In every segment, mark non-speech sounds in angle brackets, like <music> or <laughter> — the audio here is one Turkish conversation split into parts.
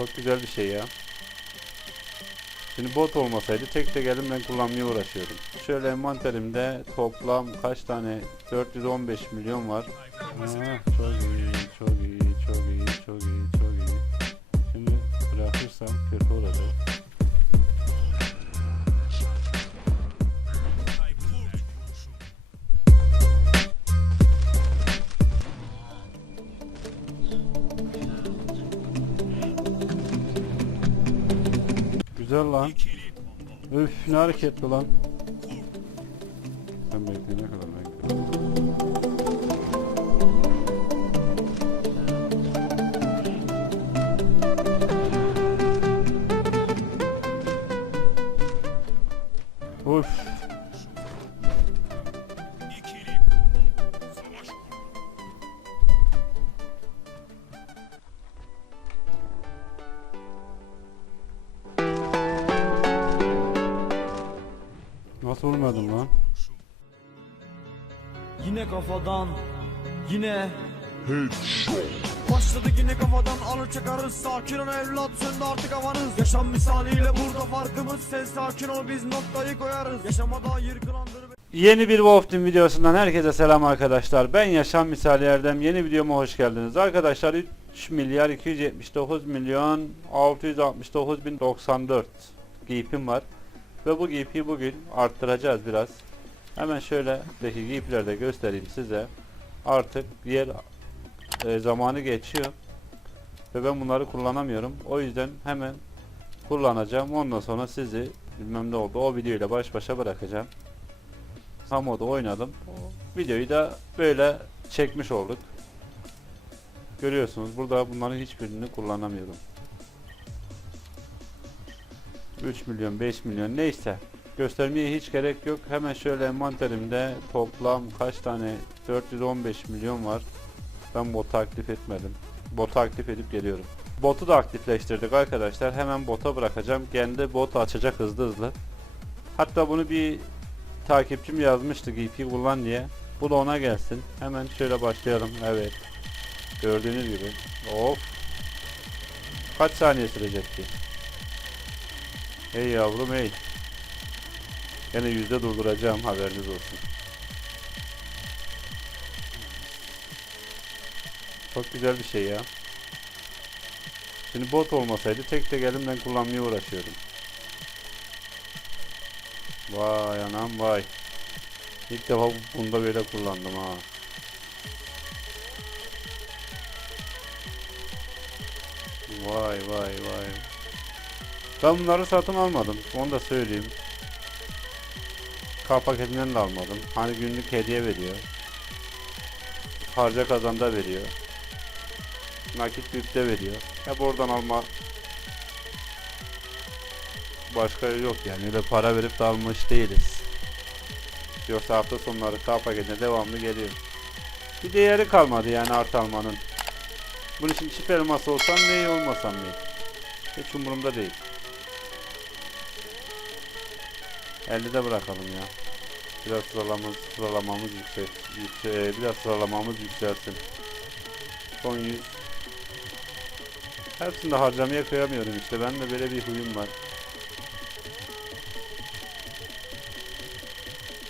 Çok güzel bir şey ya. Şimdi bot olmasaydı tek tek elimle kullanmaya uğraşıyordum. Şöyle envanterimde toplam kaç tane 415 milyon var. Aa, çok iyi, lan. Üf ne hareketli lan. Sen bekleyene kadar bekle. Kafadan Yine Başladı yine kafadan alır çakarız Sakin ol evlat söndü artık havanız Yaşam misaliyle burada farkımız Sen sakin ol biz noktayı koyarız Yaşamada yırgılandır Yeni bir Wolf Team videosundan herkese selam arkadaşlar. Ben Yaşam Misali Erdem. Yeni videoma hoş geldiniz. Arkadaşlar 3 milyar 279 milyon 669 bin 94 giyipim var. Ve bu giyipi bugün arttıracağız biraz. Hemen şöyle deki giyipleri de göstereyim size. Artık yer e, zamanı geçiyor. Ve ben bunları kullanamıyorum. O yüzden hemen kullanacağım. Ondan sonra sizi bilmem ne oldu o videoyla baş başa bırakacağım. Samo'da oynadım. Videoyu da böyle çekmiş olduk. Görüyorsunuz burada bunların hiçbirini kullanamıyorum. 3 milyon 5 milyon neyse göstermeye hiç gerek yok. Hemen şöyle envanterimde toplam kaç tane 415 milyon var. Ben botu aktif etmedim. Botu aktif edip geliyorum. Botu da aktifleştirdik arkadaşlar. Hemen bota bırakacağım. Kendi bot açacak hızlı hızlı. Hatta bunu bir takipçim yazmıştı GP kullan diye. Bu da ona gelsin. Hemen şöyle başlayalım. Evet. Gördüğünüz gibi. Of. Kaç saniye sürecek ki? Hey yavrum hey. Yine yüzde durduracağım haberiniz olsun. Çok güzel bir şey ya. Şimdi bot olmasaydı tek tek elimden kullanmaya uğraşıyordum. Vay anam vay. İlk defa bunda böyle kullandım ha. Vay vay vay. Ben bunları satın almadım. Onu da söyleyeyim. K paketinden de almadım. Hani günlük hediye veriyor. Harca kazanda veriyor. Nakit yükte veriyor. Hep oradan alma başka yok yani öyle para verip de almış değiliz. Yoksa hafta sonları K paketine devamlı geliyor. Bir değeri kalmadı yani art almanın. Bunun için çift elması olsam ne olmasam ne? Hiç umurumda değil. 50'de bırakalım ya. Biraz sıralamamız, sıralamamız yüksek, yüksek biraz sıralamamız yükselsin. Son 100. Hepsini de harcamaya kıyamıyorum işte. Ben de böyle bir huyum var.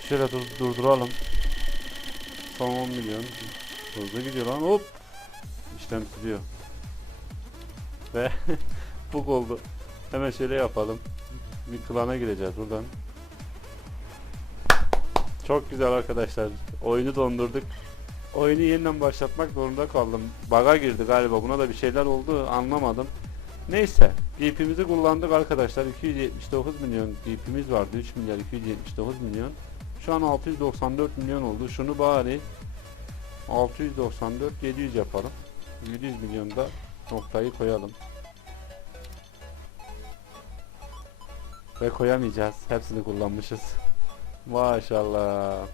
Şöyle dur durduralım. Son 10 milyon. Hızlı gidiyor lan hop. İşlem sürüyor. Ve <laughs> bug oldu. Hemen şöyle yapalım. Bir klana gireceğiz buradan. Çok güzel arkadaşlar. Oyunu dondurduk. Oyunu yeniden başlatmak zorunda kaldım. Baga girdi galiba. Buna da bir şeyler oldu. Anlamadım. Neyse. GP'mizi kullandık arkadaşlar. 279 milyon GP'miz vardı. 3 milyar 279 milyon. Şu an 694 milyon oldu. Şunu bari 694 700 yapalım. 700 milyonda noktayı koyalım. Ve koyamayacağız. Hepsini kullanmışız. Maşallah.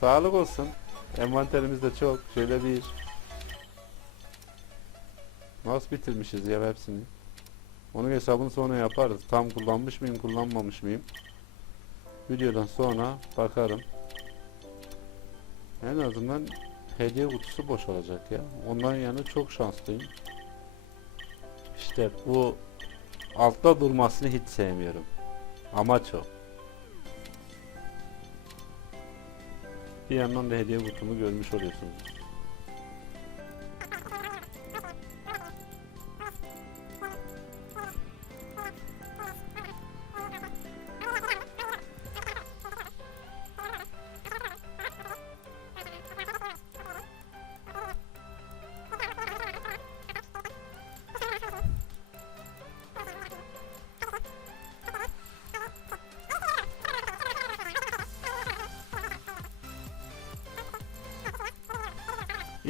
Sağlık olsun. Envanterimiz de çok. Şöyle bir Nasıl bitirmişiz ya hepsini? Onun hesabını sonra yaparız. Tam kullanmış mıyım, kullanmamış mıyım? Videodan sonra bakarım. En azından hediye kutusu boş olacak ya. Ondan yana çok şanslıyım. İşte bu altta durmasını hiç sevmiyorum. Amaç o. yandan da hediye kutumu görmüş oluyorsunuz.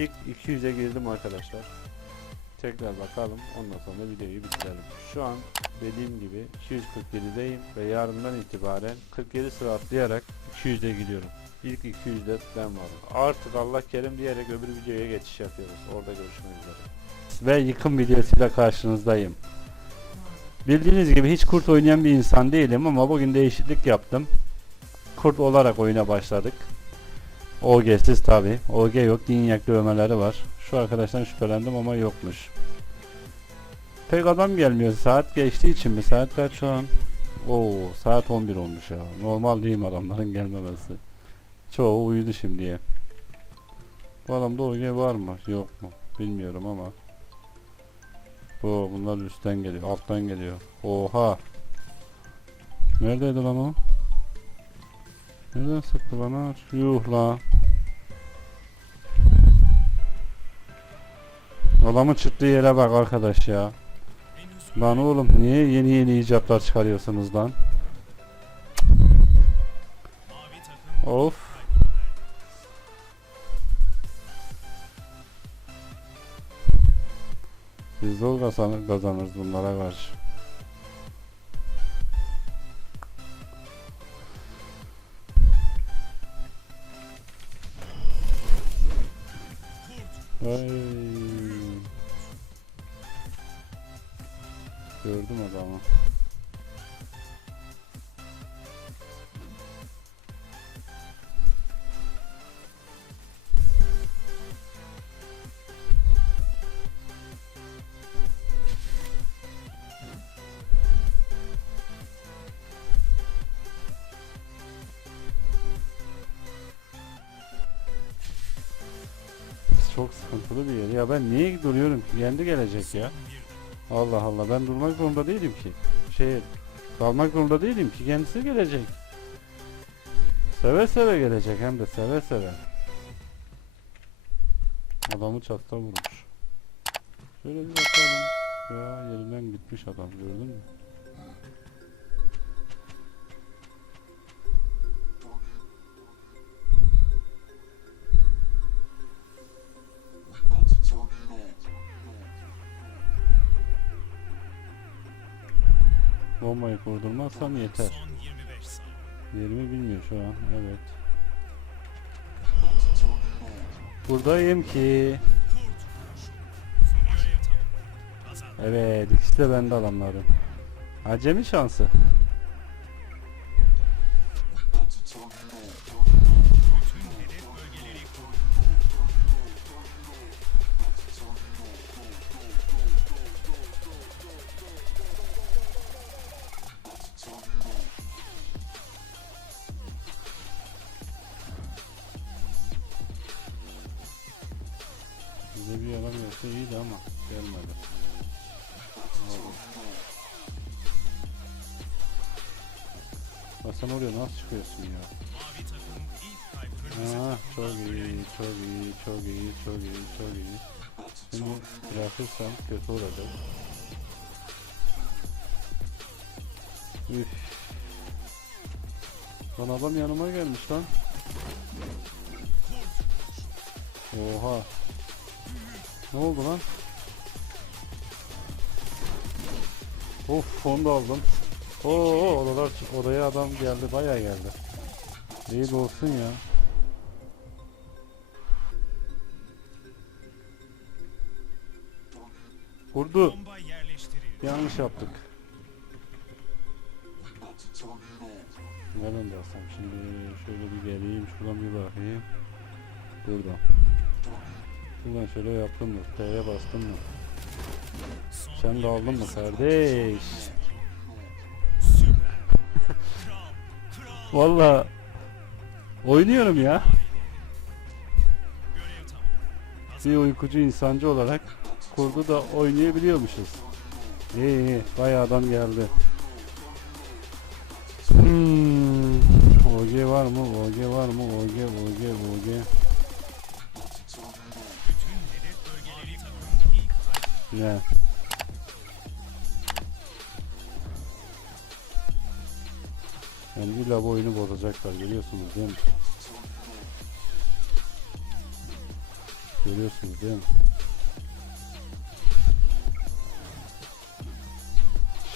İlk 200'e girdim arkadaşlar. Tekrar bakalım. Ondan sonra videoyu bitirelim. Şu an dediğim gibi 247'deyim ve yarından itibaren 47 sıra atlayarak 200'e gidiyorum. İlk 200'de ben varım. Artık Allah kerim diyerek öbür videoya geçiş yapıyoruz. Orada görüşmek üzere. Ve yıkım videosuyla karşınızdayım. Bildiğiniz gibi hiç kurt oynayan bir insan değilim ama bugün değişiklik yaptım. Kurt olarak oyuna başladık. OG'siz tabi. OG yok. Dinyak dövmeleri var. Şu arkadaştan şüphelendim ama yokmuş. Pek adam gelmiyor. Saat geçtiği için mi? Saat kaç şu an? Oo, saat 11 olmuş ya. Normal değil mi adamların gelmemesi? Çoğu uyudu şimdiye. Bu adamda OG var mı? Yok mu? Bilmiyorum ama. Bu bunlar üstten geliyor. Alttan geliyor. Oha. Neredeydi lan o? Neden sıktı bana? Yuh la. Adamın çıktığı yere bak arkadaş ya. Lan oğlum niye yeni yeni icatlar çıkarıyorsunuz lan? Of. Biz zor kazanır, kazanırız bunlara karşı. Ay. Gördüm adamı. Çok sıkıntılı bir yer. Ya ben niye duruyorum? Kendi gelecek ya. Allah Allah ben durmak zorunda değilim ki. Şey kalmak zorunda değilim ki kendisi gelecek. Seve seve gelecek hem de seve seve. Adamı çatla vurmuş. Şöyle bir bakalım. Ya yerinden gitmiş adam gördün mü? Bombayı kurdurmazsam yeter. Son 25 saniye. 20 bilmiyor şu an. Evet. Buradayım ki. Evet ikisi de bende adamların. Acemi şansı. Bize bir yalan gelse iyiydi ama gelmedi. Ya sen oraya nasıl çıkıyorsun ya? Ha, çok iyi, çok iyi, çok iyi, çok iyi, çok iyi. Şimdi bırakırsam kötü olacak. Üf. Lan adam yanıma gelmiş lan. Oha. Ne oldu lan? Of onu da aldım. Oo odalar odaya adam geldi bayağı geldi. İyi de olsun ya. Vurdu. Yanlış yaptık. Nereden basam şimdi şöyle bir geleyim şuradan bir bakayım. Buradan. Buradan şöyle yaptım mı? T'ye bastım mı? Sen de aldın mı kardeş? <laughs> Valla oynuyorum ya. Bir uykucu insancı olarak kurdu da oynayabiliyormuşuz. İyi iyi bayağı adam geldi. Hmm. OG var mı? OG var mı? OG, OG, OG. Ne? Yani illa bu oyunu bozacaklar görüyorsunuz değil mi? Görüyorsunuz değil mi?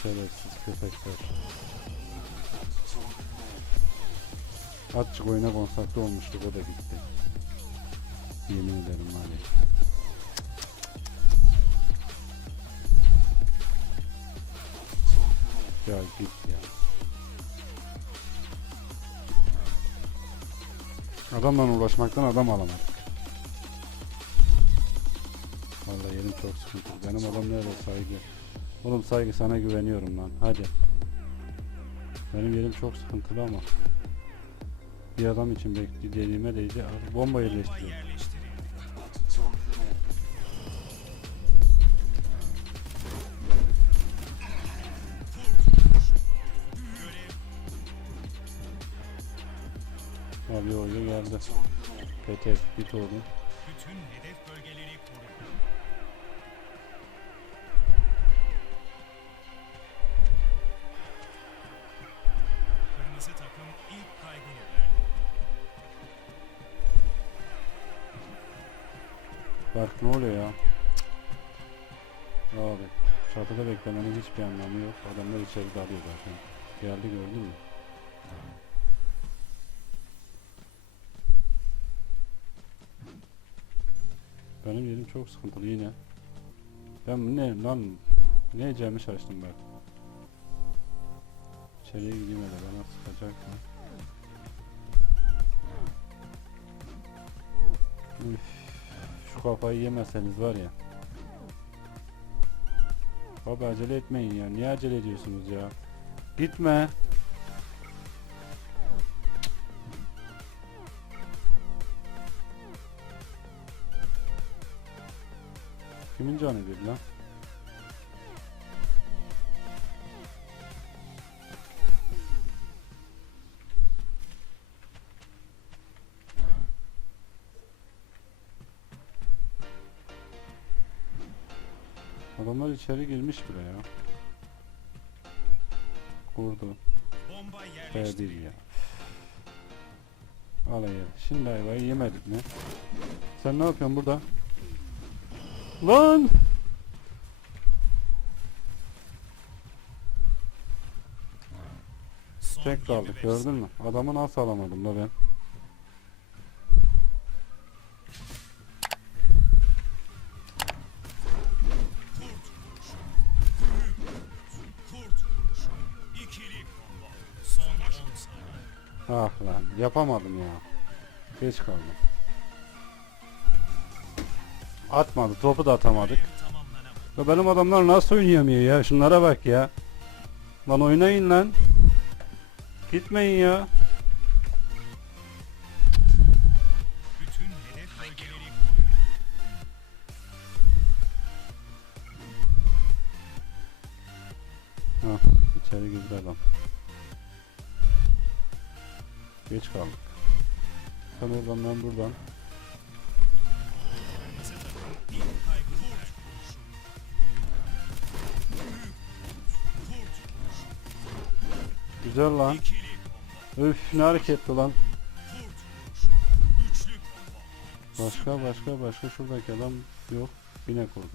Şerefsiz köpekler. Azıcık oyuna konsantre olmuştuk o da gitti. Yemin ederim var ya. Git ya. Adamla uğraşmaktan adam alamadık. Vallahi yerim çok sıkıntılı. Benim adam nerede saygı? Oğlum saygı sana güveniyorum lan. Hadi. Benim yerim çok sıkıntılı ama. Bir adam için bekli dediğime değdi. Bomba Bomba Görev Abi oraya geldi. Petek git oğlum. bütün hedef bölgeleri koru. Kırmızı takım ilk kaybını verdi. Bak ne oluyor ya? Abi çatıda beklemenin hiçbir anlamı yok. Adamlar içeri dalıyor zaten. Geldi gördün mü? Benim yerim çok sıkıntılı yine. Ben ne lan ne yiyeceğimi şaştım bak. İçeriye gideyim hele bana sıkacak mı? Üf, şu kafayı yemezseniz var ya. Abi acele etmeyin ya. Niye acele ediyorsunuz ya? Gitme. Canı bir lan? Adamlar içeri girmiş bile ya. Bomba B1 yerleştirildi. ya. Alay. Şimdi ayvayı yemedik mi? Sen ne yapıyorsun burada? Lan! Tek kaldık 25 gördün mü? Adamı nasıl alamadım da ben? Kurt vuruşu. İkili combo. Son 10 saniye. Ah lan yapamadım ya. Geç kaldım. Atmadı topu da atamadık. Ya benim adamlar nasıl oynayamıyor ya? Şunlara bak ya. Lan oynayın lan. Gitmeyin ya. Güzel lan. Öf ne hareketli lan. Başka başka başka şuradaki adam yok. Yine kurdu.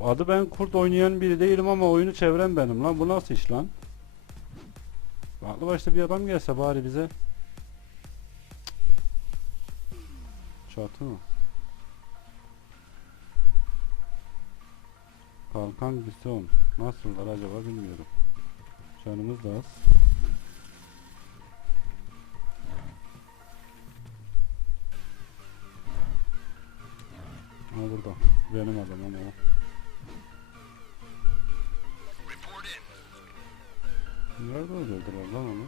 Adı ben kurt oynayan biri değilim ama oyunu çeviren benim lan. Bu nasıl iş lan? Aklı başta bir adam gelse bari bize. Çatı mı? Kalkan Bison. Nasıllar acaba bilmiyorum. Canımız da az. Ama orada. Benim adamım o. Nerede öldürdüler lan onu?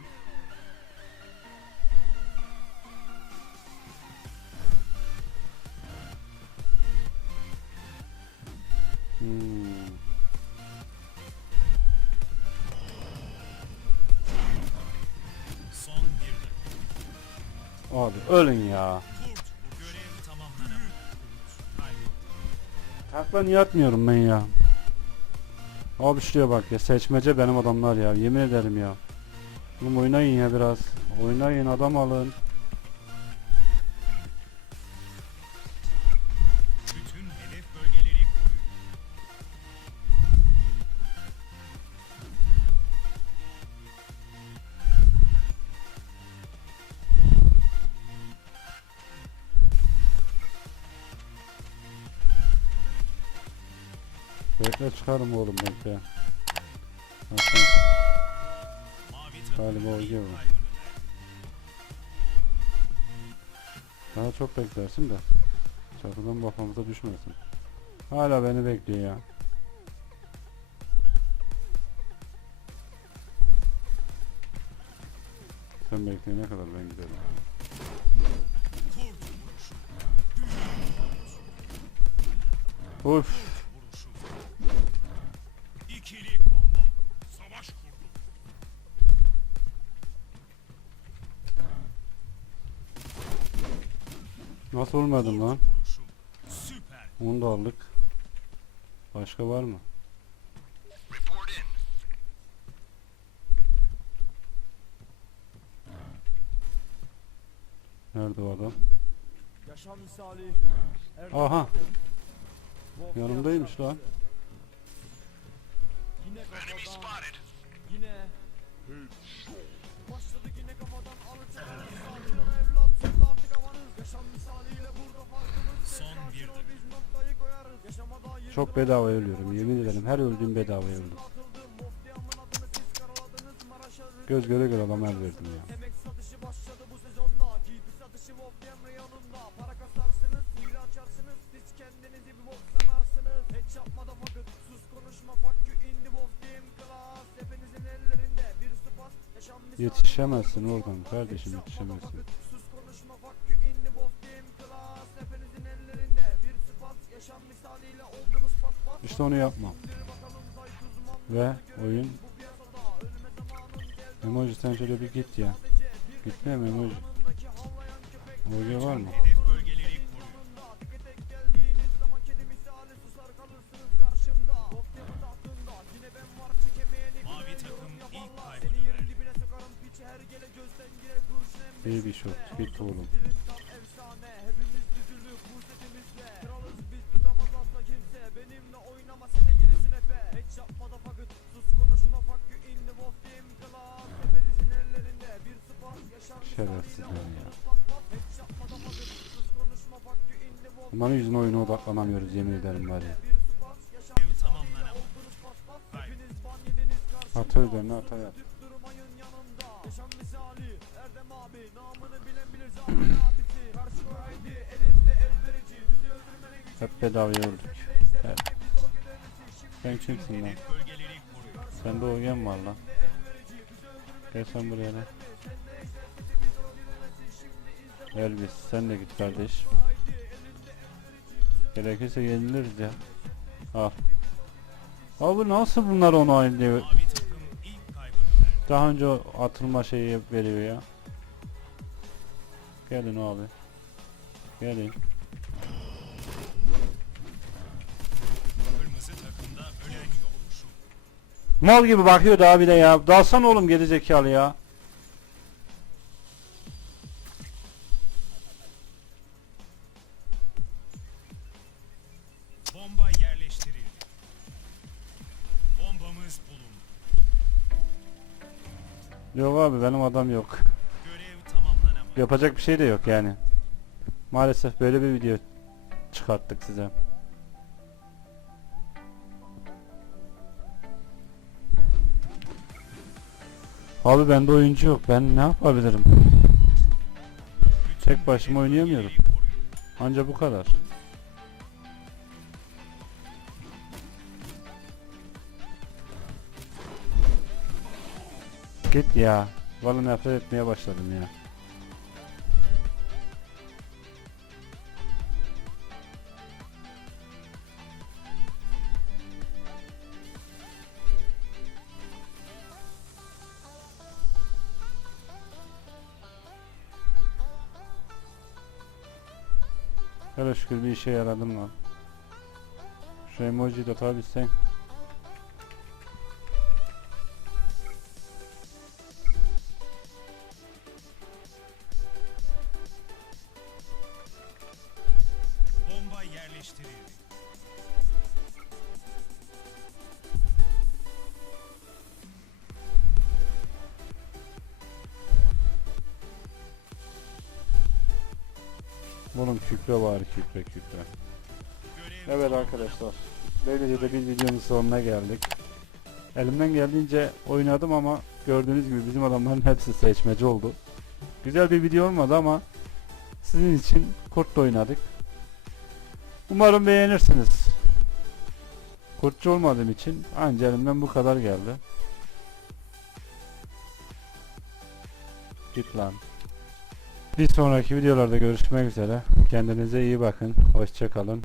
Ölün ya. Takla niye atmıyorum ben ya? Abi şuraya bak ya seçmece benim adamlar ya yemin ederim ya. Oğlum oynayın ya biraz. Oynayın adam alın. Çıkarım oğlum. Zaten Mavi takım Galiba o gibi. daha çok beklersin de. Çatıdan kafamıza düşmesin. Hala beni bekliyor ya. Sen bekleyene kadar ben giderim. Uf. Nasıl olmadım lan? Onu da aldık. Başka var mı? Nerede o adam? Yaşam misali Aha. Yanımdaymış lan. Yine Çok bedava ölüyorum yemin ederim her öldüğüm bedava öldüm. Göz göre göre adam el verdim ya. Emek satışı başladı bu İşte onu yapmam. Ve oyun emoji sen şöyle bir git ya. Gitme mi emoji? Emoji var mı? Hedef bölgeleri koruyun. yanında abi Namını bilen bilir zaten abisi Karşı haydi elinde el verici Bizi öldürmene gücü Hep bedavaya öldük. Evet. o Sen kimsin lan? Sende OGM var lan. Gel sen buraya lan. Elvis sen de git kardeş. Gerekirse yeniliriz ya. Al. Abi nasıl bunlar onu oynuyor? Daha önce atılma şeyi veriyor ya. Gelin abi. Gelin. Mal gibi bakıyordu abi de ya. Dalsan oğlum geri zekalı ya. benim adam yok. Yapacak bir şey de yok yani. Maalesef böyle bir video çıkarttık size. Abi bende oyuncu yok. Ben ne yapabilirim? Tek başıma oynayamıyorum. Anca bu kadar. Git ya. Vallahi nefret etmeye başladım ya. Hele şükür bir işe yaradım lan. Şu emojiyi de atabilsen. Böylece de bir videonun sonuna geldik. Elimden geldiğince oynadım ama gördüğünüz gibi bizim adamların hepsi seçmeci oldu. Güzel bir video olmadı ama sizin için kurtla oynadık. Umarım beğenirsiniz. Kurtçu olmadığım için anca elimden bu kadar geldi. Git lan. Bir sonraki videolarda görüşmek üzere. Kendinize iyi bakın. Hoşçakalın.